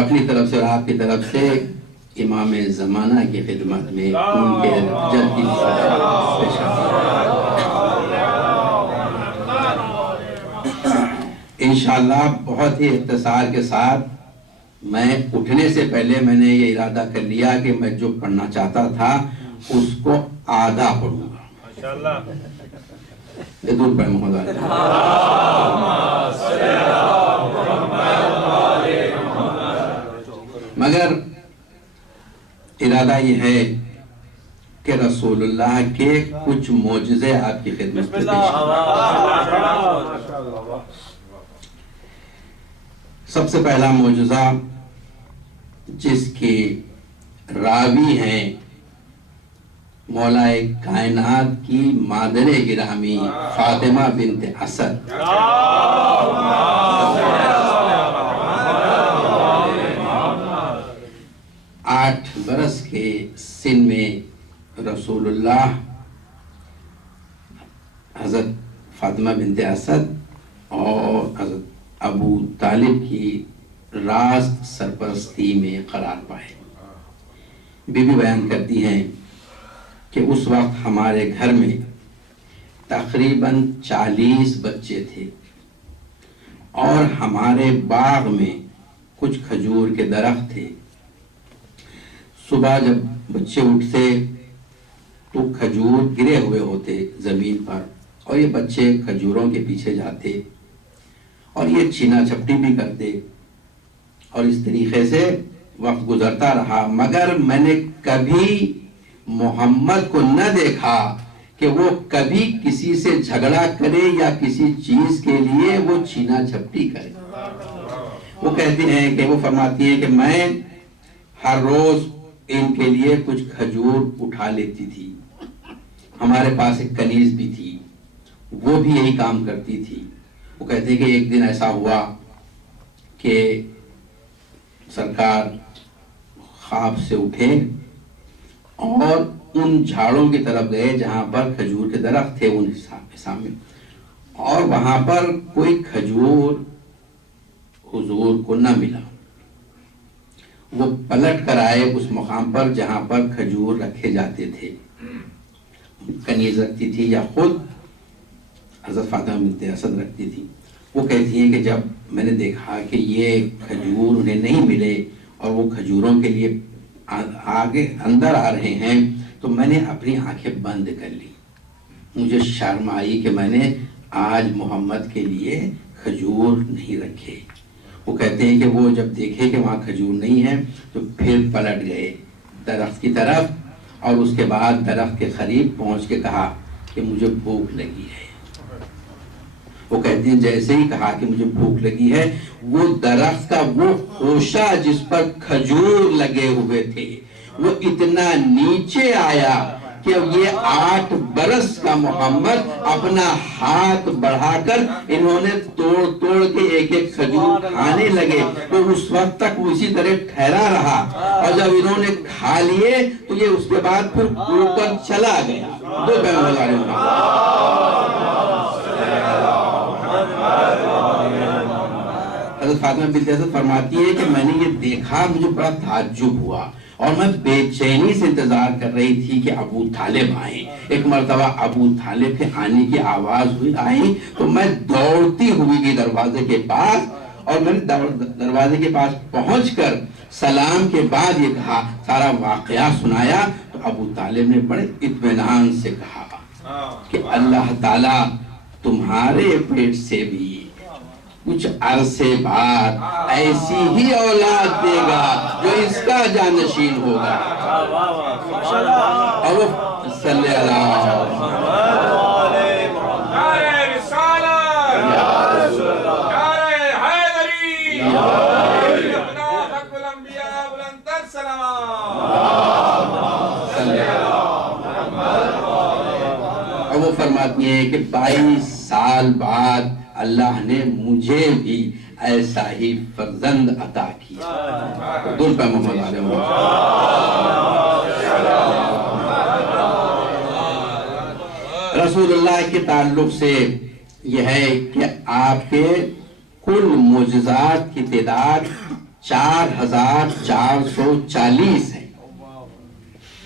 اپنی طرف سے اور آپ کی طرف سے امام زمانہ کی خدمت میں ان کے جلدی انشاءاللہ بہت ہی اختصار کے ساتھ میں اٹھنے سے پہلے میں نے یہ ارادہ کر لیا کہ میں جو پڑھنا چاہتا تھا اس کو آدھا پڑھوں گا یہ دور پڑھ محمد مگر ارادہ یہ ہے کہ رسول اللہ کے کچھ معجزے آپ کی خدمت میں پیش سب سے پہلا معجزہ جس کی راوی ہیں مولا کائنات کی مادر گرامی فاطمہ بنت اسد 8 برس کے سن میں رسول اللہ حضرت فاطمہ بنت اسد اور حضرت ابو طالب کی راست سرپرستی میں قرار پائے. بی بی بیان کرتی ہیں کہ اس وقت ہمارے گھر میں تقریباً 40 بچے تھے اور ہمارے باغ میں کچھ کھجور کے درخت تھے. صبح جب بچے اٹھتے تو کھجور گرے ہوئے ہوتے زمین پر اور یہ بچے کھجوروں کے پیچھے جاتے اور یہ چھینا چھپٹی بھی کرتے اور اس طریقے سے وقت گزرتا رہا. مگر میں نے کبھی محمد کو نہ دیکھا کہ وہ کبھی کسی سے جھگڑا کرے یا کسی چیز کے لیے وہ چھینا چھپٹی کرے. وہ کہتے ہیں کہ وہ فرماتی ہیں کہ میں ہر روز ان کے لیے کچھ کھجور اٹھا لیتی تھی. ہمارے پاس ایک کنیز بھی تھی, وہ بھی یہی کام کرتی تھی. وہ کہتے ہیں کہ ایک دن ایسا ہوا کہ سرکار خواب سے اٹھے اور ان جھاڑوں کی طرف گئے جہاں پر کھجور کے درخت تھے ان حصہ میں, اور وہاں پر کوئی کھجور حضور کو نہ ملا. وہ پلٹ کر آئے اس مقام پر جہاں پر کھجور رکھے جاتے تھے. کنیز رکھتی تھی یا خود حضرت فاطمہ بنت اسد رکھتی تھی. وہ کہتی ہیں کہ جب میں نے دیکھا کہ یہ کھجور انہیں نہیں ملے اور وہ کھجوروں کے لیے آگے اندر آ رہے ہیں تو میں نے اپنی آنکھیں بند کر لی. مجھے شرم آئی کہ میں نے آج محمد کے لیے کھجور نہیں رکھے. وہ کہتے ہیں کہ وہ جب دیکھے کہ وہاں کھجور نہیں ہے تو پھر پلٹ گئے درخت کی طرف اور اس کے بعد درخت کے قریب پہنچ کے کہا کہ مجھے بھوک لگی ہے. وہ کہتے ہیں جیسے ہی کہا کہ مجھے بھوک لگی ہے, وہ درخت کا وہ خوشہ جس پر کھجور لگے ہوئے تھے وہ اتنا نیچے آیا کہ یہ 8 برس کا محمد اپنا ہاتھ بڑھا کر انہوں نے توڑ توڑ کے ایک ایک کھجور کھانے لگے. تو اس وقت تک وہ اسی طرح ٹھہرا رہا اور جب انہوں نے کھا لیے تو یہ اس کے بعد پھر اوپر چلا گیا. دو بہن بتا رہے ہیں. حضرت فاطمہ بنت اسد فرماتی ہے کہ میں نے یہ دیکھا, مجھے بڑا تعجب ہوا اور میں بے چینی سے انتظار کر رہی تھی کہ ابو طالب آئیں. ایک مرتبہ ابو طالب کے آنے کی آواز آئی تو میں دوڑتی ہوئی گئی دروازے کے پاس اور میں نے دروازے کے پاس پہنچ کر سلام کے بعد یہ کہا, سارا واقعہ سنایا. تو ابو طالب نے بڑے اطمینان سے کہا کہ اللہ تعالیٰ تمہارے پیٹ سے بھی کچھ عرصے بعد ایسی ہی اولاد دے گا جو اس کا جانشین ہوگا. اور وہ صلی اللہ اور وہ فرماتی ہیں کہ 22 سال بعد اللہ نے مجھے بھی ایسا ہی فرزند عطا کیا. دل پہ محمد علیہ رسول اللہ کے تعلق سے یہ ہے کہ آپ کے کل معجزات کی تعداد 4440 ہیں۔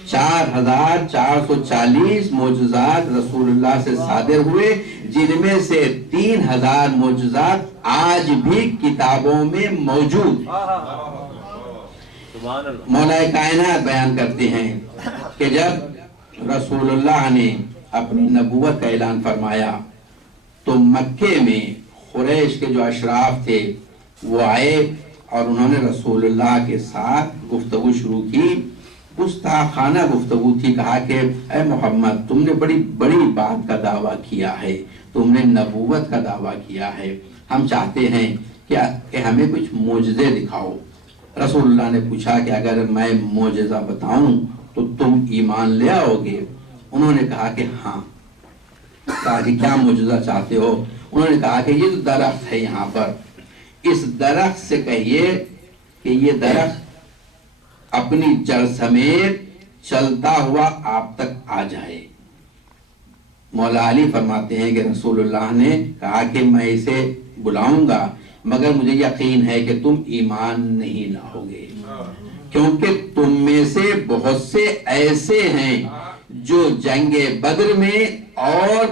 4440 معجزات رسول اللہ سے صادر ہوئے، جن میں سے 3000 معجزات آج بھی کتابوں میں موجود ہیں۔ مولا کائنات بیان کرتے ہیں کہ جب رسول اللہ نے اپنی نبوت کا اعلان فرمایا تو مکے میں قریش کے جو اشراف تھے وہ آئے اور انہوں نے رسول اللہ کے ساتھ گفتگو شروع کی۔ گستاخانہ گفتگو تھی، کہا کہ اے محمد تم نے بڑی بڑی بات کا دعویٰ کیا ہے، تم نے نبوت کا دعویٰ کیا ہے، ہم چاہتے ہیں کہ ہمیں کچھ معجزے دکھاؤ۔ رسول اللہ نے پوچھا کہ اگر میں معجزہ بتاؤں تو تم ایمان لے آؤ گے؟ انہوں نے کہا کہ ہاں۔ کہا کہ کیا معجزہ چاہتے ہو؟ انہوں نے کہا کہ یہ جو درخت ہے یہاں پر، اس درخت سے کہیے کہ یہ درخت اپنی جڑ سمیت چلتا ہوا آپ تک آ جائے۔ مولا علی فرماتے ہیں کہ رسول اللہ نے کہا کہ میں اسے بلاؤں گا، مگر مجھے یقین ہے کہ تم ایمان نہیں لاؤ گے، کیونکہ تم میں سے بہت سے ایسے ہیں جو جنگ بدر میں اور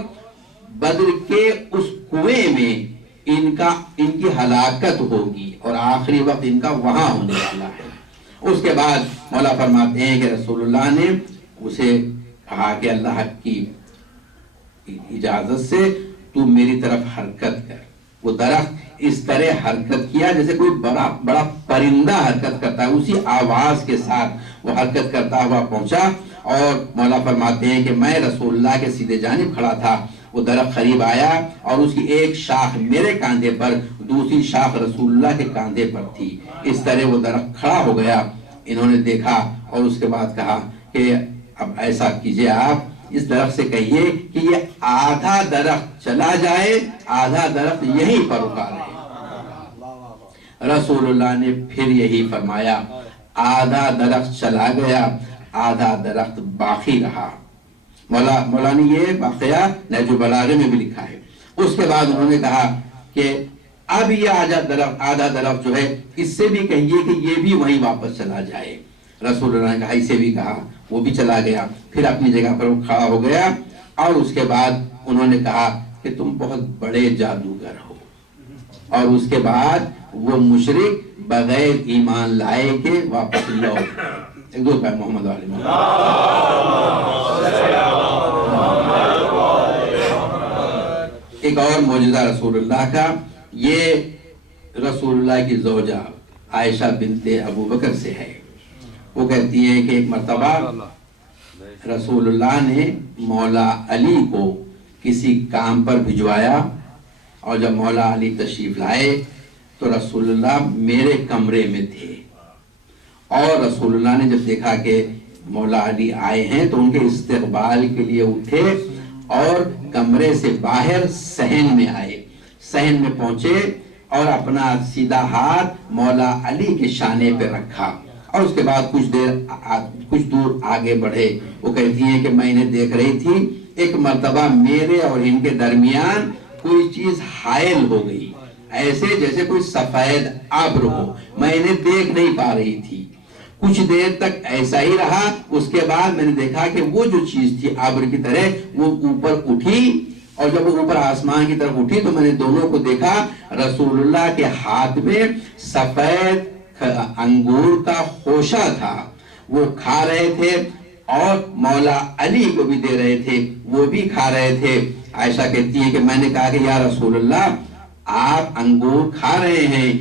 بدر کے اس کنویں میں ان کی ہلاکت ہوگی اور آخری وقت ان کا وہاں ہونے والا ہے۔ اس کے بعد مولا فرماتے ہیں کہ رسول اللہ نے اسے کہا کہ اللہ کی اجازت سے تو میری طرف حرکت کر۔ وہ درخت اس طرح حرکت کیا جیسے کوئی بڑا پرندہ حرکت کرتا ہے، اسی آواز کے ساتھ وہ حرکت کرتا ہوا پہنچا، اور مولا فرماتے ہیں کہ میں رسول اللہ کے سیدھے جانب کھڑا تھا۔ وہ درخت قریب آیا اور اس کی ایک شاخ میرے کاندھے پر، دوسری شاخ رسول اللہ کے کاندھے پر تھی۔ اس طرح وہ درخت کھڑا ہو گیا۔ انہوں نے دیکھا اور اس کے بعد کہا کہ اب ایسا کیجئے، آپ اس درخت سے کہیے کہ یہ آدھا درخت چلا جائے، آدھا درخت یہیں پر رکا رہے۔ رسول اللہ نے پھر یہی فرمایا، آدھا درخت چلا گیا، آدھا درخت باقی رہا۔ مولا نے یہ واقعہ نہج البلاغہ میں بھی لکھا ہے۔ اس کے بعد انہوں نے کہا کہ اب یہ آدھا درخت جو ہے اس سے بھی کہیے کہ یہ بھی وہیں واپس چلا جائے۔ رسول اللہ نے کہا، اسے بھی کہا، وہ بھی چلا گیا۔ پھر اپنی جگہ پر وہ کھڑا ہو گیا اور اس کے بعد انہوں نے کہا کہ تم بہت بڑے جادوگر ہو۔ اور اس کے بعد وہ مشرک بغیر ایمان لائے کے واپس لوٹ گئے۔ ایک دو پیر محمد علیہ محمد۔ ایک اور معجزہ رسول اللہ کا، یہ رسول اللہ کی زوجہ عائشہ بنت ابو بکر سے ہے۔ وہ کہتی ہیں کہ ایک مرتبہ رسول اللہ نے مولا علی کو کسی کام پر بھجوایا، اور جب مولا علی تشریف لائے تو رسول اللہ میرے کمرے میں تھے، اور رسول اللہ نے جب دیکھا کہ مولا علی آئے ہیں تو ان کے استقبال کے لیے اٹھے اور کمرے سے باہر صحن میں آئے۔ صحن میں پہنچے اور اپنا سیدھا ہاتھ مولا علی کے شانے پہ رکھا، اور اس کے بعد کچھ دور آگے بڑھے۔ وہ کہتی ہیں کہ میں انہیں دیکھ رہی تھی، ایک مرتبہ میرے اور ان کے درمیان کوئی چیز حائل ہو گئی، ایسے جیسے کوئی سفید ابر ہو، میں انہیں دیکھ نہیں پا رہی تھی۔ کچھ دیر تک ایسا ہی رہا، اس کے بعد میں نے دیکھا کہ وہ جو چیز تھی ابر کی طرح وہ اوپر اٹھی، اور جب وہ اوپر آسمان کی طرف اٹھی تو میں نے دونوں کو دیکھا، رسول اللہ کے ہاتھ میں سفید انگور کا خوشہ تھا، وہ کھا رہے تھے، اور مولا علی کو بھی دے رہے تھے، وہ بھی کھا رہے تھے۔ عائشہ کہتی ہے کہ میں نے کہا کہ یا رسول اللہ، آپ انگور کھا رہے ہیں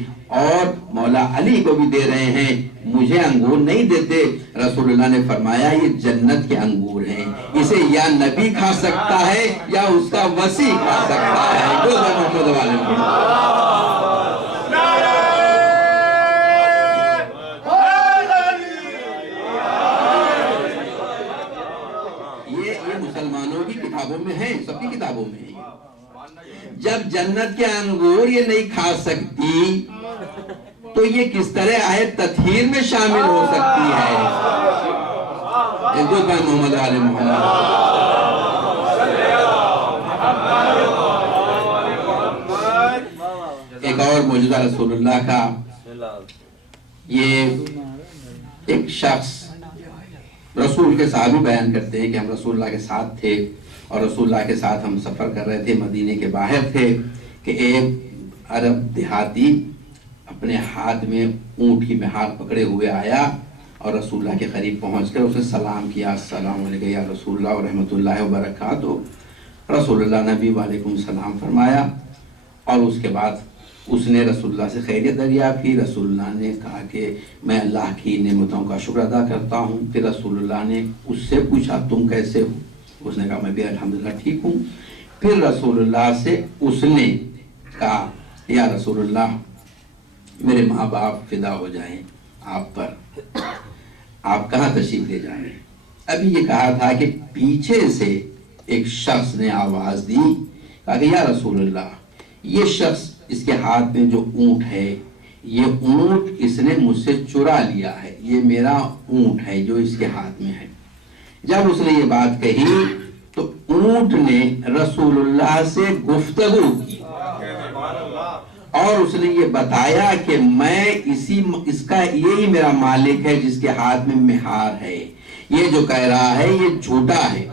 اور مولا علی کو بھی دے رہے ہیں، مجھے انگور نہیں دیتے؟ رسول اللہ نے فرمایا یہ جنت کے انگور ہیں، اسے یا نبی کھا سکتا ہے یا اس کا وصی کھا سکتا ہے۔ محمد والے یہ مسلمانوں کی کتابوں میں ہے، سب کی کتابوں میں ہے۔ جب جنت کے انگور یہ نہیں کھا سکتی تو یہ کس طرح آئے تطہیر میں شامل ہو سکتی ہے؟ ایک دو بار محمد علیہ محمد۔ ایک اور معجزہ رسول اللہ کا، یہ ایک شخص رسول کے صحابی بیان کرتے ہیں کہ ہم رسول اللہ کے ساتھ تھے اور رسول اللہ کے ساتھ ہم سفر کر رہے تھے، مدینے کے باہر تھے کہ ایک عرب دیہاتی اپنے ہاتھ میں اونٹ کی مہار پکڑے ہوئے آیا اور رسول اللہ کے قریب پہنچ کر اسے سلام کیا، السلام علیکم یا رسول اللہ ورحمۃ اللہ وبرکاتہ۔ رسول اللہ نبی وعلیکم السلام فرمایا اور اس کے بعد اس نے رسول اللہ سے خیریت دریافت کی۔ رسول اللہ نے کہا کہ میں اللہ کی نعمتوں کا شکر ادا کرتا ہوں۔ پھر رسول اللہ نے اس سے پوچھا تم کیسے ہو؟ اس نے کہا میں بھی الحمدللہ ٹھیک ہوں۔ پھر رسول اللہ سے اس نے کہا یا رسول اللہ میرے ماں باپ فدا ہو جائیں آپ پر، آپ کہاں تشریف لے جائیں؟ ابھی یہ کہا تھا کہ پیچھے سے ایک شخص نے آواز دی، کہا کہ یا رسول اللہ یہ شخص اس کے ہاتھ میں جو اونٹ ہے، یہ اونٹ اس نے مجھ سے چرا لیا ہے، یہ میرا اونٹ ہے جو اس کے ہاتھ میں ہے۔ جب اس نے یہ بات کہی تو اونٹ نے رسول اللہ سے گفتگو کی اور اس نے یہ بتایا کہ میں اس کا یہی میرا مالک ہے جس کے ہاتھ میں مہار ہے، یہ جو کہہ رہا ہے یہ جھوٹا ہے۔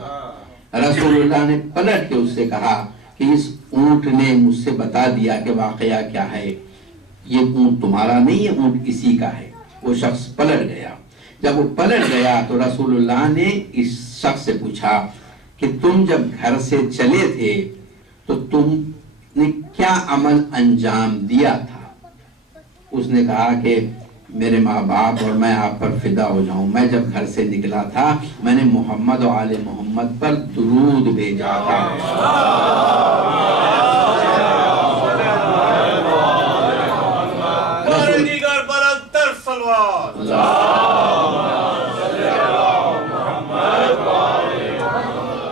رسول اللہ نے پلٹ کے اس سے کہا کہ اس اونٹ نے مجھ سے بتا دیا کہ واقعہ کیا ہے، یہ اونٹ تمہارا نہیں ہے، اونٹ اسی کا ہے۔ وہ شخص پلٹ گیا۔ جب وہ پلٹ گیا تو رسول اللہ نے اس شخص سے پوچھا کہ تم جب گھر سے چلے تھے تو تم نے کیا عمل انجام دیا تھا؟ اس نے کہا کہ میرے ماں باپ اور میں آپ پر فدا ہو جاؤں، میں جب گھر سے نکلا تھا میں نے محمد و آل محمد پر درود بھیجا تھا۔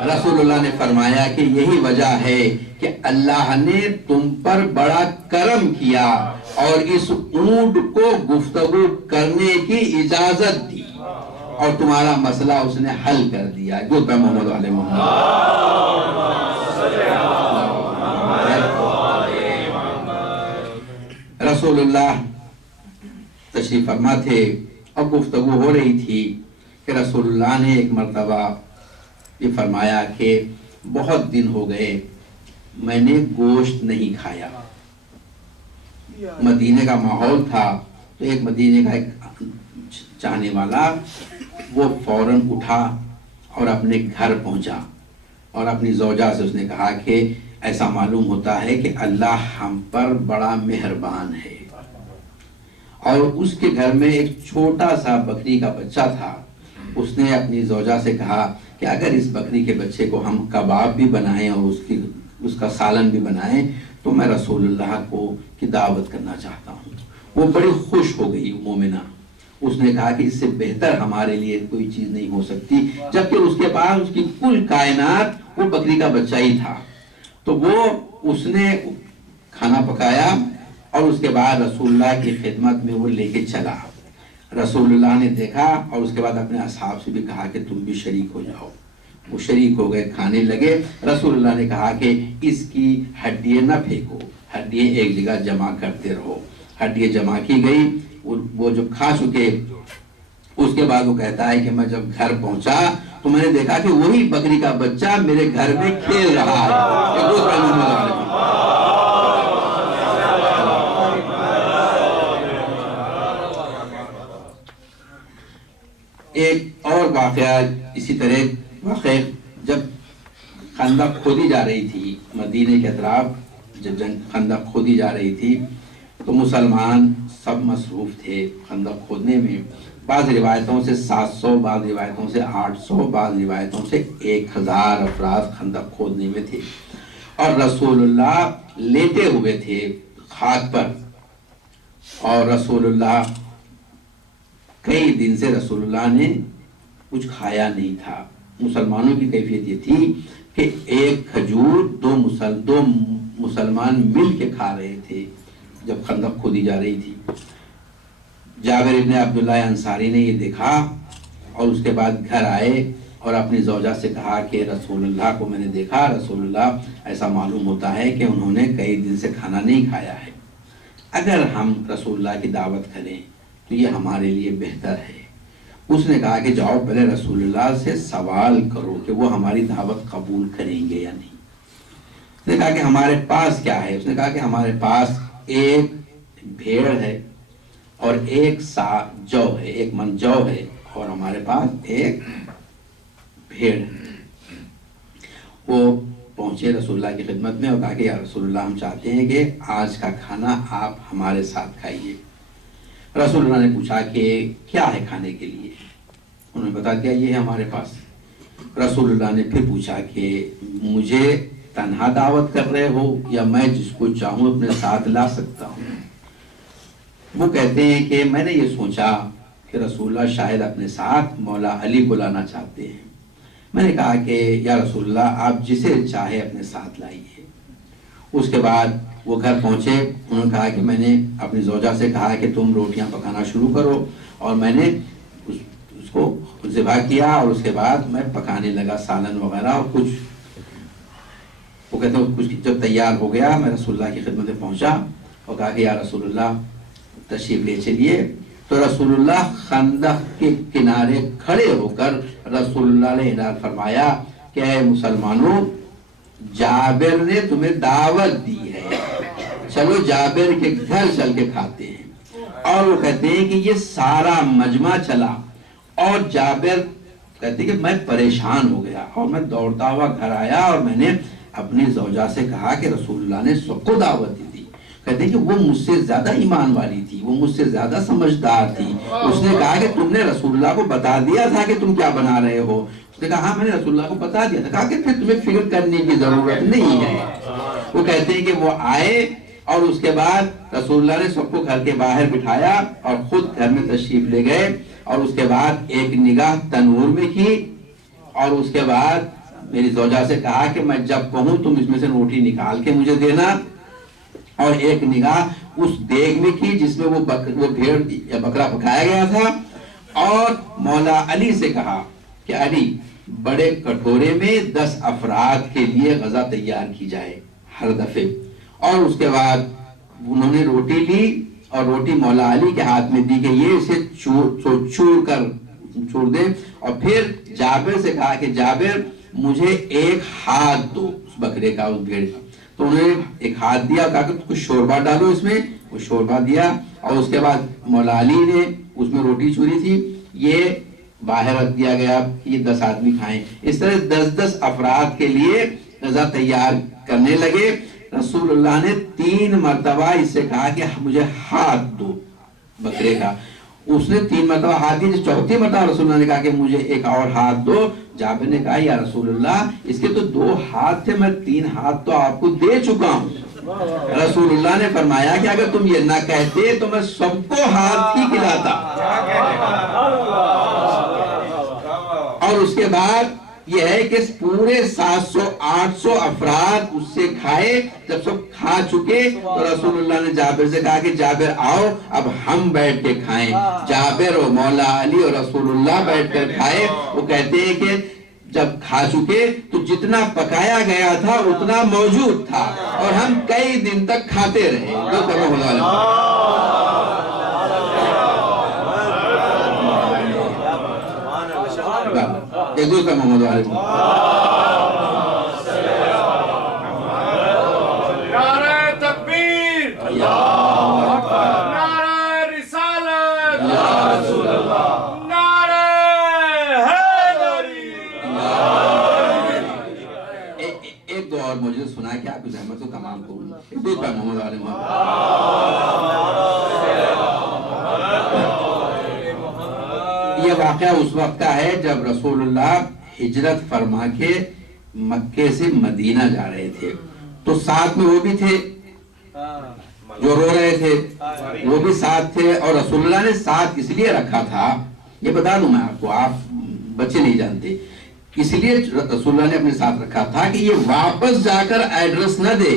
رسول اللہ نے فرمایا کہ یہی وجہ ہے کہ اللہ نے تم پر بڑا کرم کیا اور اس اونٹ کو گفتگو کرنے کی اجازت دی اور تمہارا مسئلہ اس نے حل کر دیا۔ جو پہ محمد علیہ محمد رسول اللہ تشریف فرما تھے اور گفتگو ہو رہی تھی کہ رسول اللہ نے ایک مرتبہ یہ فرمایا کہ بہت دن ہو گئے میں نے گوشت نہیں کھایا۔ مدینے کا ماحول تھا تو ایک مدینے کا ایک چاہنے والا وہ فوراً اٹھا اور اپنے گھر پہنچا اور اپنی زوجہ سے اس نے کہا کہ ایسا معلوم ہوتا ہے کہ اللہ ہم پر بڑا مہربان ہے۔ اور اس کے گھر میں ایک چھوٹا سا بکری کا بچہ تھا۔ اس نے اپنی زوجہ سے کہا کہ اگر اس بکری کے بچے کو ہم کباب بھی بنائیں اور اس کا سالن بھی بنائیں تو میں رسول اللہ کی دعوت کرنا چاہتا ہوں۔ وہ بڑی خوش ہو گئی مومنہ۔ اس نے کہا کہ اس سے بہتر ہمارے لیے کوئی چیز نہیں ہو سکتی، جبکہ اس کے پاس اس کی کل کائنات وہ بکری کا بچہ ہی تھا۔ تو اس نے کھانا پکایا اور اس کے بعد رسول اللہ کی خدمت میں وہ لے کے چلا۔ رسول اللہ نے دیکھا اور اس کے بعد اپنے اصحاب سے بھی کہا کہ تم بھی شریک ہو جاؤ۔ وہ شریک ہو گئے، کھانے لگے۔ رسول اللہ نے کہا کہ اس کی ہڈیاں نہ پھینکو، ہڈیاں ایک جگہ جمع کرتے رہو۔ ہڈیاں جمع کی گئی، وہ جو کھا چکے۔ اس کے بعد وہ کہتا ہے کہ میں جب گھر پہنچا تو میں نے دیکھا کہ وہی بکری کا بچہ میرے گھر میں کھیل رہا ہے۔ ایک اور واقعہ اسی طرح واقع جب خندق کھودی جا رہی تھی مدینے کے اطراف، جب خندق کھودی جا رہی تھی تو مسلمان سب مصروف تھے خندق کھودنے میں۔ بعض روایتوں سے 700، بعض روایتوں سے 800، بعض روایتوں سے 1000 افراد خندق کھودنے میں تھے اور رسول اللہ لیٹے ہوئے تھے خاک پر۔ اور رسول اللہ کئی دن سے رسول اللہ نے کچھ کھایا نہیں تھا۔ مسلمانوں کی کیفیت یہ تھی کہ ایک کھجور دو مسلمان مل کے کھا رہے تھے جب خندق کھودی جا رہی تھی۔ جابر ابن عبداللہ انصاری نے یہ دیکھا اور اس کے بعد گھر آئے اور اپنی زوجہ سے کہا کہ رسول اللہ کو میں نے دیکھا، رسول اللہ ایسا معلوم ہوتا ہے کہ انہوں نے کئی دن سے کھانا نہیں کھایا ہے، اگر ہم رسول اللہ کی دعوت کریں تو یہ ہمارے لیے بہتر ہے۔ اس نے کہا کہ جاؤ پہلے رسول اللہ سے سوال کرو کہ وہ ہماری دعوت قبول کریں گے یا نہیں۔ اس نے کہا کہ ہمارے پاس کیا ہے؟ اس نے کہا کہ ہمارے پاس ایک بھیڑ ہے اور ایک سا جو ہے، ایک من جو ہے، اور ہمارے پاس ایک بھیڑ ہے۔ وہ پہنچے رسول اللہ کی خدمت میں اور کہا کہ یا رسول اللہ ہم چاہتے ہیں کہ آج کا کھانا آپ ہمارے ساتھ کھائیے۔ رسول اللہ نے پوچھا کہ کیا ہے کھانے کے لیے؟ انہوں نے بتا دیا یہ ہے ہمارے پاس۔ رسول اللہ نے پھر پوچھا کہ مجھے تنہا دعوت کر رہے ہو یا میں جس کو چاہوں اپنے ساتھ لا سکتا ہوں؟ وہ کہتے ہیں کہ میں نے یہ سوچا کہ رسول اللہ شاید اپنے ساتھ مولا علی کو لانا چاہتے ہیں۔ میں نے کہا کہ یا رسول اللہ آپ جسے چاہے اپنے ساتھ لائیے۔ اس کے بعد وہ گھر پہنچے، انہوں نے کہا کہ میں نے اپنی زوجہ سے کہا کہ تم روٹیاں پکانا شروع کرو، اور میں نے اس کو ذبح کیا اور اس کے بعد میں پکانے لگا سالن وغیرہ اور کچھ۔ وہ کہتے ہیں کچھ جب تیار ہو گیا میں رسول اللہ کی خدمت میں پہنچا اور کہا کہ یا رسول اللہ تشریف لے چلیے۔ تو رسول اللہ خندق کے کنارے کھڑے ہو کر رسول اللہ نے اعلان فرمایا کہ اے مسلمانوں، جابر نے تمہیں دعوت دی ہے، چلو جابر کے گھر چل کے کھاتے ہیں۔ اور وہ کہتے ہیں کہ یہ سارا مجمع چلا اور جابر کہتے ہیں کہ میں پریشان ہو گیا اور میں دوڑتا ہوا گھر آیا اور میں نے اپنی زوجہ سے کہا کہ رسول اللہ نے سب کو دعوت دی تھی۔ کہتے ہیں کہ وہ مجھ سے زیادہ ایمان والی تھی، وہ مجھ سے زیادہ سمجھدار تھی۔ اس نے کہا کہ تم نے رسول اللہ کو بتا دیا تھا کہ تم کیا بنا رہے ہو؟ اس نے کہا ہاں میں نے رسول اللہ کو بتا دیا تھا۔ کہا کہ پھر تمہیں فکر کرنے کی ضرورت نہیں ہے۔ وہ کہتے ہیں کہ وہ آئے اور اس کے بعد رسول اللہ نے سب کو گھر کے باہر بٹھایا اور خود گھر میں تشریف لے گئے، اور اس کے بعد ایک نگاہ تنور میں کی، اور اس کے بعد میری زوجہ سے کہا کہ میں جب کہوں تم اس میں سے روٹی نکال کے مجھے دینا، اور ایک نگاہ اس دیگ میں کی جس میں وہ بھیڑ یا بکرا پکایا گیا تھا، اور مولا علی سے کہا کہ علی بڑے کٹورے میں 10 افراد کے لیے غذا تیار کی جائے ہر دفعے۔ اور اس کے بعد انہوں نے روٹی لی اور روٹی مولا علی کے ہاتھ میں دی کہ یہ اسے چور دیں، اور پھر جابر سے کہا کہ جابر مجھے ایک ہاتھ دو اس بکرے کا، اس بھیڑ کا۔ تو انہوں نے ایک ہاتھ دیا اور کہا کہ کچھ شوربہ ڈالو اس میں، وہ شوربہ دیا، اور اس کے بعد مولا علی نے اس میں روٹی چوری تھی، یہ باہر رکھ دیا گیا، یہ 10 آدمی کھائیں۔ اس طرح 10 افراد کے لیے غذا تیار کرنے لگے۔ رسول اللہ نے 3 مرتبہ اس سے کہا کہ مجھے ہاتھ دو بکرے کا۔ اس نے 3 مرتبہ ہاتھ دی، 4تھی مرتبہ رسول اللہ نے کہا کہ مجھے ایک اور ہاتھ دو۔ جابر نے کہا یا رسول اللہ اس کے تو 2 ہاتھ تھے، میں 3 ہاتھ تو آپ کو دے چکا ہوں۔ رسول اللہ نے فرمایا کہ اگر تم یہ نہ کہتے تو میں سب کو ہاتھ ہی کھلاتا۔ اور اس کے بعد یہ ہے کہ پورے 700-800 افراد اس سے کھائے۔ جب سب کھا چکے تو رسول اللہ نے جابر سے کہا کہ جابر آؤ اب ہم بیٹھ کے کھائیں۔ جابر اور مولا علی اور رسول اللہ بیٹھ کر کھائے۔ وہ کہتے ہیں کہ جب کھا چکے تو جتنا پکایا گیا تھا اتنا موجود تھا، اور ہم کئی دن تک کھاتے رہے۔ ایک دوسرا محمد علیہ نعرہ تکبیر، نعرہ رسالت، نعرہ حیدری۔ ایک دو اور مجھے سنا کہ آپ کی زحمت کو تمام کروں۔ ایک دوسرا محمد علیہ یہ واقعہ اس وقت کا ہے جب رسول اللہ ہجرت فرما کے مکے سے مدینہ جا رہے تھے، تو ساتھ میں وہ بھی تھے جو رو رہے تھے، وہ بھی ساتھ تھے، اور رسول اللہ نے ساتھ اس لیے رکھا تھا، یہ بتا دوں میں آپ کو، آپ بچے نہیں جانتے، اس لیے رسول اللہ نے اپنے ساتھ رکھا تھا کہ یہ واپس جا کر ایڈریس نہ دے،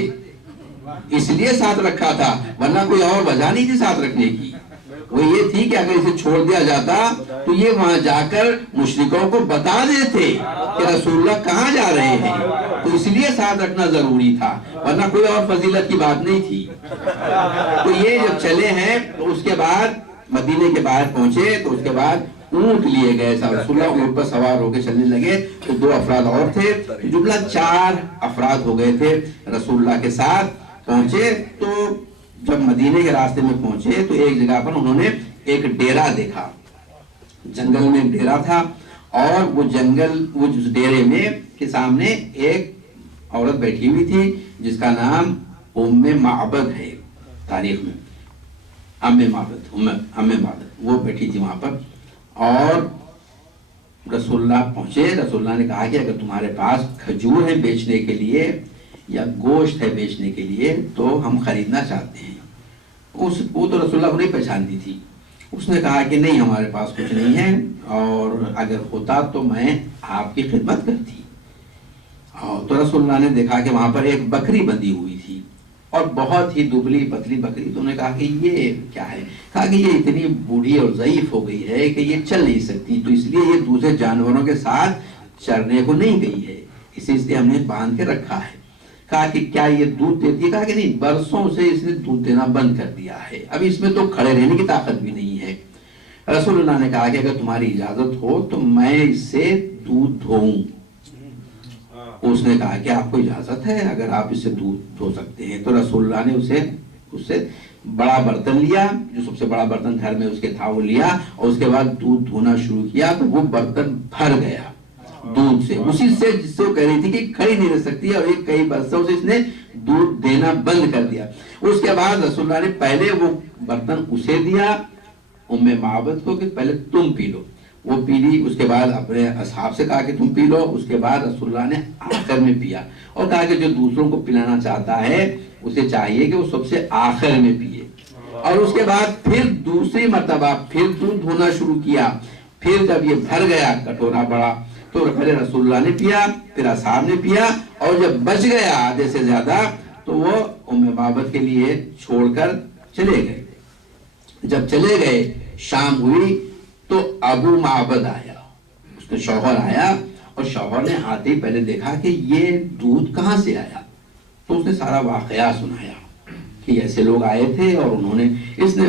اس لیے ساتھ رکھا تھا، ورنہ کوئی اور وجہ نہیں تھی ساتھ رکھنے کی۔ وہ یہ تھی کہ اگر اسے چھوڑ دیا جاتا تو یہ وہاں جا کر مشرکوں کو بتا دیتے کہ رسول اللہ کہاں جا رہے ہیں، تو اس لیے ساتھ رکھنا ضروری تھا، ورنہ کوئی اور فضیلت کی بات نہیں تھی۔ تو یہ جب چلے ہیں تو اس کے بعد مدینے کے باہر پہنچے تو اس کے بعد اونٹ لیے گئے، رسول اللہ اونٹ پر سوار ہو کے چلنے لگے، تو 2 افراد اور تھے، جملہ 4 افراد ہو گئے تھے رسول اللہ کے ساتھ پہنچے۔ تو جب مدینے کے راستے میں پہنچے تو ایک جگہ پر انہوں نے ایک ڈیرا دیکھا، جنگل میں ایک ڈیرا تھا، اور وہ اس ڈیرے میں کے سامنے ایک عورت بیٹھی ہوئی تھی جس کا نام ام معبد ہے تاریخ میں، ام معبد، وہ بیٹھی تھی وہاں پر۔ اور رسول اللہ پہنچے، رسول اللہ نے کہا کہ اگر تمہارے پاس کھجور ہے بیچنے کے لیے یا گوشت ہے بیچنے کے لیے تو ہم خریدنا چاہتے ہیں۔ وہ تو رسول اللہ کو نہیں پہچانتی تھی، اس نے کہا کہ نہیں ہمارے پاس کچھ نہیں ہے، اور اگر ہوتا تو میں آپ کی خدمت کرتی۔ تو رسول اللہ نے دیکھا کہ وہاں پر ایک بکری بندھی ہوئی تھی، اور بہت ہی دبلی پتلی بکری، تو انہوں نے کہا کہ یہ کیا ہے؟ کہا کہ یہ اتنی بوڑھی اور ضعیف ہو گئی ہے کہ یہ چل نہیں سکتی، تو اس لیے یہ دوسرے جانوروں کے ساتھ چرنے کو نہیں گئی ہے، اس لیے ہم نے باندھ کے رکھا ہے۔ کہا کہ کیا یہ دودھ دیتی ہے؟ کہا کہ نہیں، برسوں سے اس نے دودھ دینا بند کر دیا ہے، اب اس میں تو کھڑے رہنے کی طاقت بھی نہیں ہے۔ رسول اللہ نے کہا کہ اگر تمہاری اجازت ہو تو میں اس سے دودھ دھوؤں۔ اس نے کہا کہ آپ کو اجازت ہے، اگر آپ اس سے دودھ دھو سکتے ہیں۔ تو رسول اللہ نے اس سے بڑا برتن لیا، جو سب سے بڑا برتن گھر میں اس کے تھا وہ لیا، اور اس کے بعد دودھ دھونا شروع کیا، تو وہ برتن بھر گیا دودھ سے، اسی سے جس سے وہ کہہ رہی تھی کہ کھڑی نہیں رہ سکتی، اور ایک کئی برسوں سے اس نے دودھ دینا بند کر دیا۔ اس کے بعد رسول اللہ نے پہلے وہ برتن اسے دیا، ام معبد کو، کہ پہلے تم پی لو۔ وہ پی لی، اس کے بعد اپنے اصحاب سے کہا کہ تم پی لو۔ اس کے بعد رسول اللہ نے آخر میں پیا، اور کہا کہ جو دوسروں کو پلانا چاہتا ہے اسے چاہیے کہ وہ سب سے آخر میں پیے۔ اور اس کے بعد پھر دوسری مرتبہ پھر دودھ دھونا شروع کیا۔ پھر جب یہ بھر گیا کٹورا بڑا، تو پہلے رسول اللہ نے پیا، پھر اصحاب نے پیا، اور جب بچ گیا آدھے سے زیادہ تو وہ ام معبد کے لیے چھوڑ کر چلے گئے۔ جب چلے گئے شام ہوئی تو ابو معبد آیا، اس نے شوہر آیا، اور شوہر نے آتے ہی پہلے دیکھا کہ یہ دودھ کہاں سے آیا، تو اس نے سارا واقعہ سنایا کہ ایسے لوگ آئے تھے، اور اس نے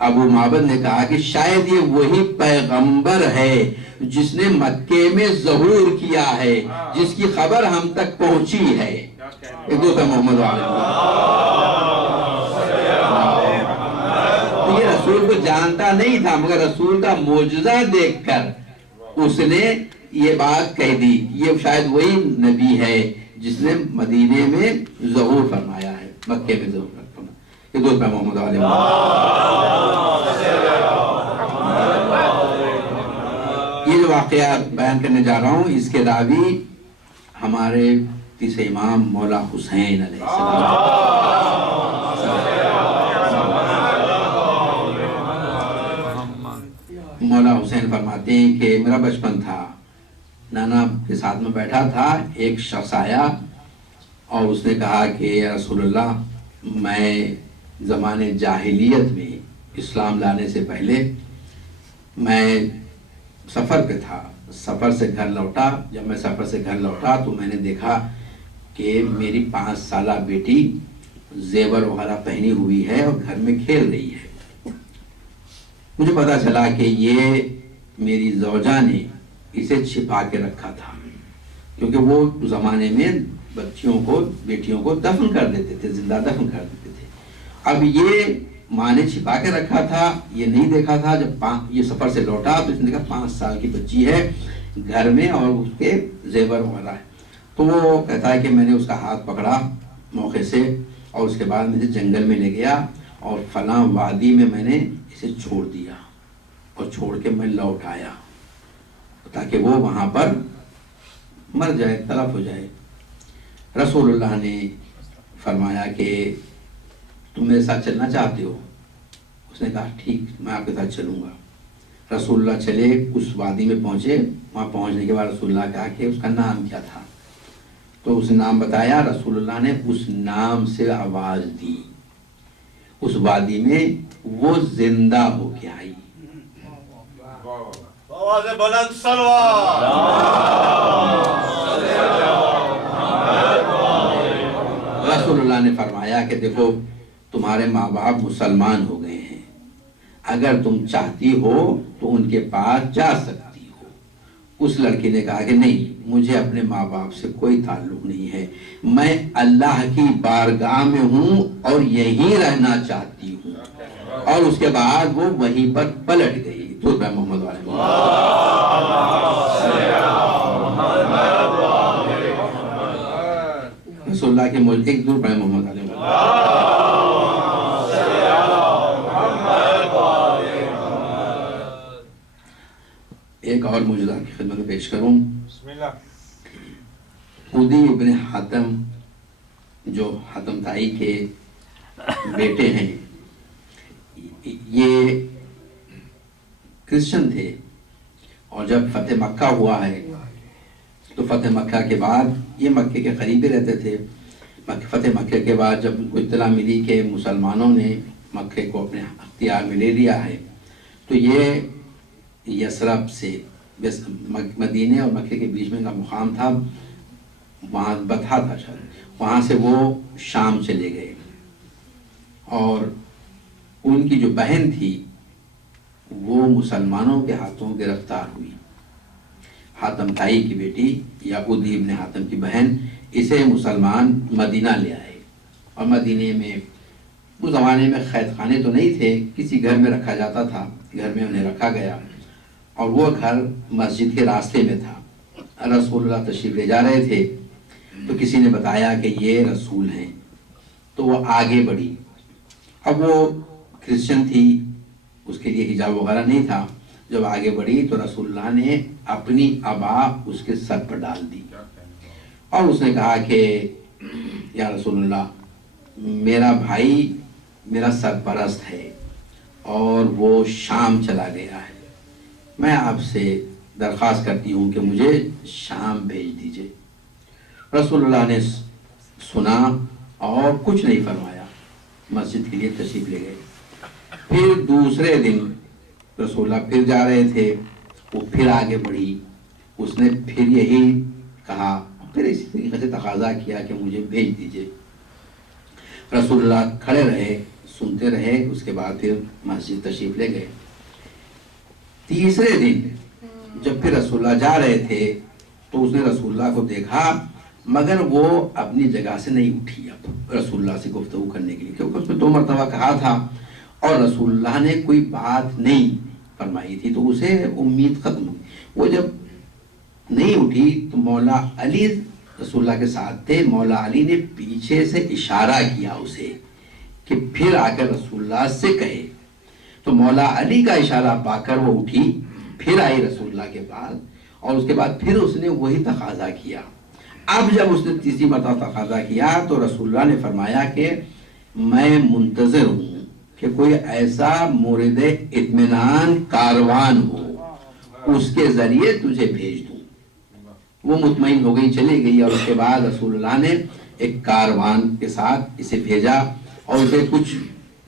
ابو معبد نے کہا کہ شاید یہ وہی پیغمبر ہے جس نے مکے میں ظہور کیا ہے، جس کی خبر ہم تک پہنچی ہے۔ ایک دو کا محمد تو یہ رسول کو جانتا نہیں تھا، مگر رسول کا معجزہ دیکھ کر اس نے یہ بات کہہ دی، یہ شاید وہی نبی ہے جس نے مدینے میں ظہور فرمایا ہے، مکے میں ظہور فرمایا۔ یہ دو کا محمد علیہ یہ جو واقعہ بیان کرنے جا رہا ہوں، اس کے راوی ہمارے تیسرے امام مولا حسین علیہ السلام۔ مولا حسین فرماتے ہیں کہ میرا بچپن تھا، نانا کے ساتھ میں بیٹھا تھا، ایک شخص آیا اور اس نے کہا کہ یا رسول اللہ، میں زمانے جاہلیت میں اسلام لانے سے پہلے میں سفر پہ تھا، سفر سے گھر لوٹا، جب میں سفر سے گھر لوٹا تو میں نے دیکھا کہ میری 5 سالہ بیٹی زیور وغیرہ پہنی ہوئی ہے اور گھر میں کھیل رہی ہے۔ مجھے پتا چلا کہ یہ میری زوجہ نے اسے چھپا کے رکھا تھا، کیونکہ وہ زمانے میں بچیوں کو، بیٹیوں کو دفن کر دیتے تھے، زندہ دفن کر دیتے تھے۔ اب یہ ماں نے چھپا کے رکھا تھا، یہ نہیں دیکھا تھا۔ جب یہ سفر سے لوٹا تو اس نے دیکھا 5 سال کی بچی ہے گھر میں اور اس کے زیور وغیرہ ہے۔ تو وہ کہتا ہے کہ میں نے اس کا ہاتھ پکڑا موقع سے، اور اس کے بعد مجھے جنگل میں لے گیا اور فلاں وادی میں میں نے اسے چھوڑ دیا، اور چھوڑ کے میں لوٹ آیا تاکہ وہ وہاں پر مر جائے، تلف ہو جائے۔ رسول اللہ نے فرمایا کہ تم میرے ساتھ چلنا چاہتے ہو؟ اس نے کہا ٹھیک، میں آپ کے ساتھ چلوں گا۔ رسول اللہ چلے، اس وادی میں پہنچے۔ وہاں پہنچنے کے بعد رسول اللہ کہا کہ اس کا نام کیا تھا، تو اس نے نام بتایا۔ رسول اللہ نے اس نام سے آواز دی، اس وادی میں وہ زندہ ہو کے آئی۔ بلند صلوات۔ رسول اللہ نے فرمایا کہ دیکھو تمہارے ماں باپ مسلمان ہو گئے ہیں، اگر تم چاہتی ہو تو ان کے پاس جا سکتی ہو۔ اس لڑکی نے کہا کہ نہیں، مجھے اپنے ماں باپ سے کوئی تعلق نہیں ہے، میں اللہ کی بارگاہ میں ہوں اور یہیں رہنا چاہتی ہوں۔ اور اس کے بعد وہ وہیں پر پلٹ گئی۔ تو میں محمد علیہ رسول اللہ کے ملک ایک دور پڑھے محمد علیہ ایک اور معجزہ کی خدمت میں پیش کروں۔ بسم اللہ۔ عدی ابن حاتم جو حاتم طائی کے بیٹے ہیں، یہ کرسچن تھے، اور جب فتح مکہ ہوا ہے تو فتح مکہ کے بعد یہ مکے کے قریب ہی رہتے تھے۔ فتح مکہ کے بعد جب ان کو اطلاع ملی کہ مسلمانوں نے مکے کو اپنے اختیار میں لے لیا ہے، تو یہ یثرب سے، مدینے اور مکے کے بیچ میں کا مقام تھا، وہاں بطحہ تھا شاید، وہاں سے وہ شام چلے گئے، اور ان کی جو بہن تھی وہ مسلمانوں کے ہاتھوں گرفتار ہوئی۔ حاتم طائی کی بیٹی یا عدی ابن حاتم کی بہن، اسے مسلمان مدینہ لے آئے، اور مدینے میں اس زمانے میں قید خانے تو نہیں تھے، کسی گھر میں رکھا جاتا تھا، گھر میں انہیں رکھا گیا، اور وہ گھر مسجد کے راستے میں تھا۔ رسول اللہ تشریف لے جا رہے تھے تو کسی نے بتایا کہ یہ رسول ہیں، تو وہ آگے بڑھی۔ اب وہ کرسچن تھی، اس کے لیے حجاب وغیرہ نہیں تھا، جب آگے بڑھی تو رسول اللہ نے اپنی عبا اس کے سر پر ڈال دی، اور اس نے کہا کہ یا رسول اللہ، میرا بھائی میرا سرپرست ہے اور وہ شام چلا گیا ہے، میں آپ سے درخواست کرتی ہوں کہ مجھے شام بھیج دیجئے۔ رسول اللہ نے سنا اور کچھ نہیں فرمایا، مسجد کے لیے تشریف لے گئے۔ پھر دوسرے دن رسول اللہ پھر جا رہے تھے، وہ پھر آگے بڑھی، اس نے پھر یہی کہا، پھر اسی طریقے سے تقاضا کیا کہ مجھے بھیج دیجئے۔ رسول اللہ کھڑے رہے، سنتے رہے، اس کے بعد پھر مسجد تشریف لے گئے۔ تیسرے دن جب پھر رسول اللہ جا رہے تھے تو اس نے رسول اللہ کو دیکھا، مگر وہ اپنی جگہ سے نہیں اٹھی اب رسول اللہ سے گفتگو کرنے کے لیے، کیونکہ اس نے 2 مرتبہ کہا تھا اور رسول اللہ نے کوئی بات نہیں فرمائی تھی، تو اسے امید ختم ہوئی۔ وہ جب نہیں اٹھی تو مولا علی رسول اللہ کے ساتھ تھے، مولا علی نے پیچھے سے اشارہ کیا اسے کہ پھر آ کر رسول اللہ سے کہے، تو مولا علی کا اشارہ پا کر وہ اٹھی، پھر آئی رسول اللہ کے پاس، اور اس کے بعد پھر اس نے وہی تقاضا کیا۔ اب جب اس نے تیسری مرتبہ تقاضا کیا تو رسول اللہ نے فرمایا کہ میں منتظر ہوں کہ کوئی ایسا مورد اطمینان کاروان ہو، اس کے ذریعے تجھے بھیج دوں۔ وہ مطمئن ہو گئی، چلی گئی، اور اس کے بعد رسول اللہ نے ایک کاروان کے ساتھ اسے بھیجا، اور اسے کچھ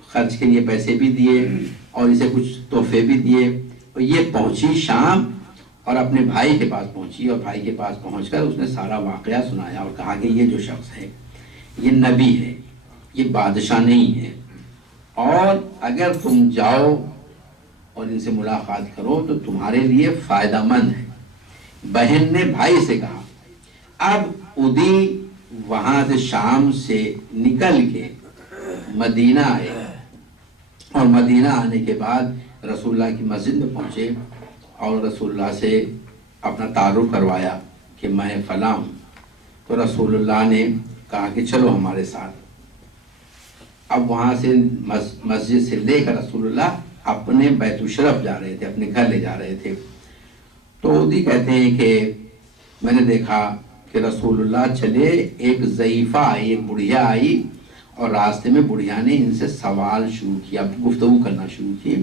خرچ کے لیے پیسے بھی دیے اور اسے کچھ تحفے بھی دیے، اور یہ پہنچی شام اور اپنے بھائی کے پاس پہنچی، اور بھائی کے پاس پہنچ کر اس نے سارا واقعہ سنایا اور کہا کہ یہ جو شخص ہے یہ نبی ہے، یہ بادشاہ نہیں ہے، اور اگر تم جاؤ اور ان سے ملاقات کرو تو تمہارے لیے فائدہ مند ہے۔ بہن نے بھائی سے کہا۔ اب عدی وہاں سے شام سے نکل کے مدینہ آئے، اور مدینہ آنے کے بعد رسول اللہ کی مسجد میں پہنچے اور رسول اللہ سے اپنا تعارف کروایا کہ میں فلاں ہوں، تو رسول اللہ نے کہا کہ چلو ہمارے ساتھ۔ اب وہاں سے مسجد سے لے کر رسول اللہ اپنے بیت الشرف جا رہے تھے، اپنے گھر لے جا رہے تھے، تو عدی کہتے ہیں کہ میں نے دیکھا کہ رسول اللہ چلے، ایک ضعیفہ آئی، ایک بڑھیا آئی، اور راستے میں بڑھیا نے ان سے سوال شروع کیا، گفتگو کرنا شروع کی،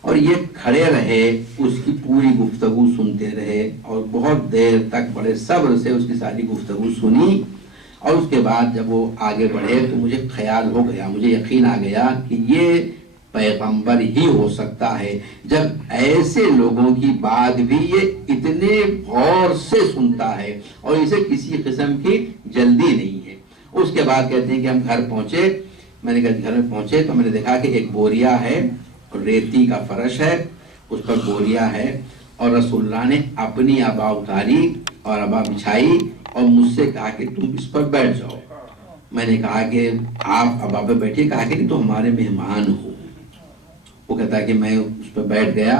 اور یہ کھڑے رہے، اس کی پوری گفتگو سنتے رہے، اور بہت دیر تک بڑے صبر سے اس کی ساری گفتگو سنی، اور اس کے بعد جب وہ آگے بڑھے تو مجھے خیال ہو گیا، مجھے یقین آ گیا کہ یہ پیغمبر ہی ہو سکتا ہے، جب ایسے لوگوں کی بات بھی یہ اتنے غور سے سنتا ہے اور اسے کسی قسم کی جلدی نہیں ہے۔ اس کے بعد کہتے ہیں کہ ہم گھر پہنچے، میں نے گھر میں پہنچے تو میں نے دیکھا کہ ایک بوریا ہے ریتی کا فرش ہے، اس پر بوریاں ہے، اور رسول اللہ نے اپنی ابا اتاری اور ابا بچھائی اور مجھ سے کہا کہ تم اس پر بیٹھ جاؤ۔ میں نے کہا کہ آپ ابا پہ بیٹھیے، کہا کہ نہیں تو ہمارے مہمان ہو۔ وہ کہتا ہے کہ میں اس پہ بیٹھ گیا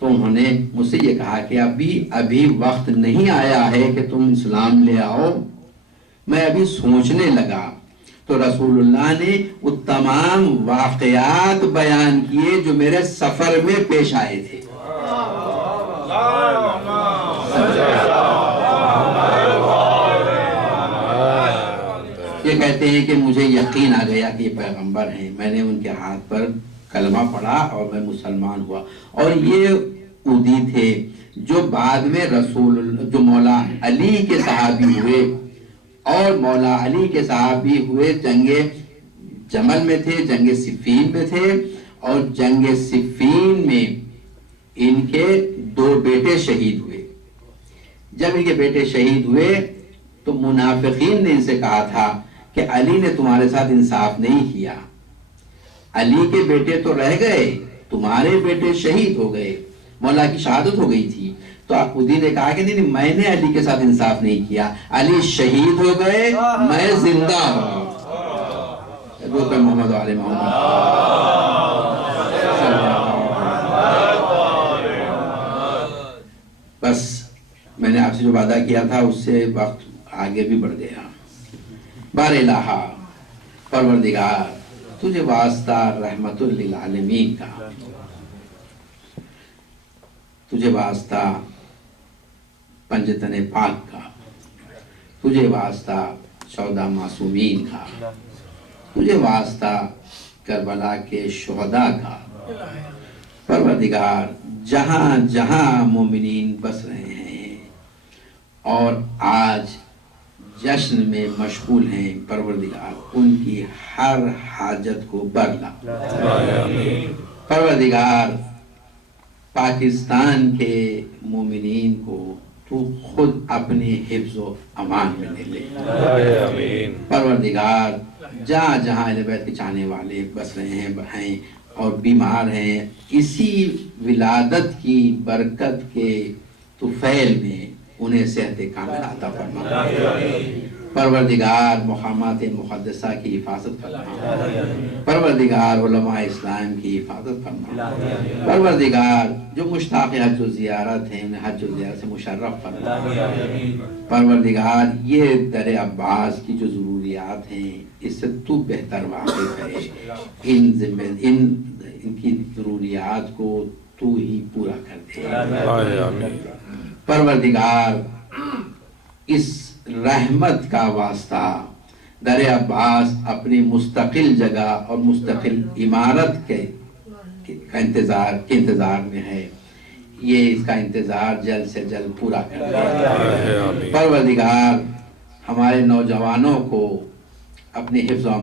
تو انہوں نے مجھ سے یہ کہا کہ ابھی وقت نہیں آیا ہے کہ تم اسلام لے آؤ، میں ابھی سوچنے لگا۔ تو رسول اللہ نے وہ تمام واقعات بیان کیے جو میرے سفر میں پیش آئے تھے۔ یہ کہتے ہیں کہ مجھے یقین آ گیا کہ یہ پیغمبر ہیں، میں نے ان کے ہاتھ پر کلمہ پڑھا اور میں مسلمان ہوا۔ اور یہ ادی تھے جو بعد میں جو مولا علی کے صحابی ہوئے، اور مولا علی کے صحابی ہوئے جنگ جمل میں تھے، جنگ صفین میں تھے، اور جنگ صفین میں ان کے 2 بیٹے شہید ہوئے۔ جب ان کے بیٹے شہید ہوئے تو منافقین نے ان سے کہا تھا کہ علی نے تمہارے ساتھ انصاف نہیں کیا، علی کے بیٹے تو رہ گئے، تمہارے بیٹے شہید ہو گئے، مولا کی شہادت ہو گئی تھی۔ تو ادی نے کہا کہ نہیں، میں نے علی کے ساتھ انصاف نہیں کیا، علی شہید ہو گئے، میں زندہ ہوں۔ محمد علیہ محمد۔ بس میں نے آپ سے جو وعدہ کیا تھا اس سے وقت آگے بھی بڑھ گیا۔ بار الہ پروردگار تجھے واسطہ رحمت للعالمین کا، تجھے واسطہ پنجتن پاک کا، تجھے واسطہ 14 معصومین کا، تجھے واسطہ کربلا کے شہداء کا۔ پروردگار جہاں جہاں مومنین بس رہے ہیں اور آج جشن میں مشغول ہیں، پروردگار ان کی ہر حاجت کو برلا۔ پروردگار پاکستان کے مومنین کو تو خود اپنے حفظ و امان میں لے لے۔ پروردگار جہاں جہاں اہل بیت کے چاہنے والے بس رہے ہیں اور بیمار ہیں، اسی ولادت کی برکت کے طفیل میں انہیں صحت کامل عطا فرما۔ پروردگار مقامات مقدسہ کی حفاظت فرما۔ پروردگار علماء اسلام کی حفاظت فرما۔ پروردگار جو مشتاق حج و زیارت ہیں انہیں حج و زیارت سے مشرف فرما۔ پروردگار یہ در عباس کی جو ضروریات ہیں اس سے تو بہتر واقف ہے، ان کی ضروریات کو تو ہی پورا کر دے۔ پروردگار اس رحمت کا واسطہ در عباس اپنی مستقل جگہ اور مستقل عمارت کے انتظار میں ہے، یہ اس کا انتظار جلد سے جلد پورا کر دے۔ پروردگار ہمارے نوجوانوں کو اپنے حفظ و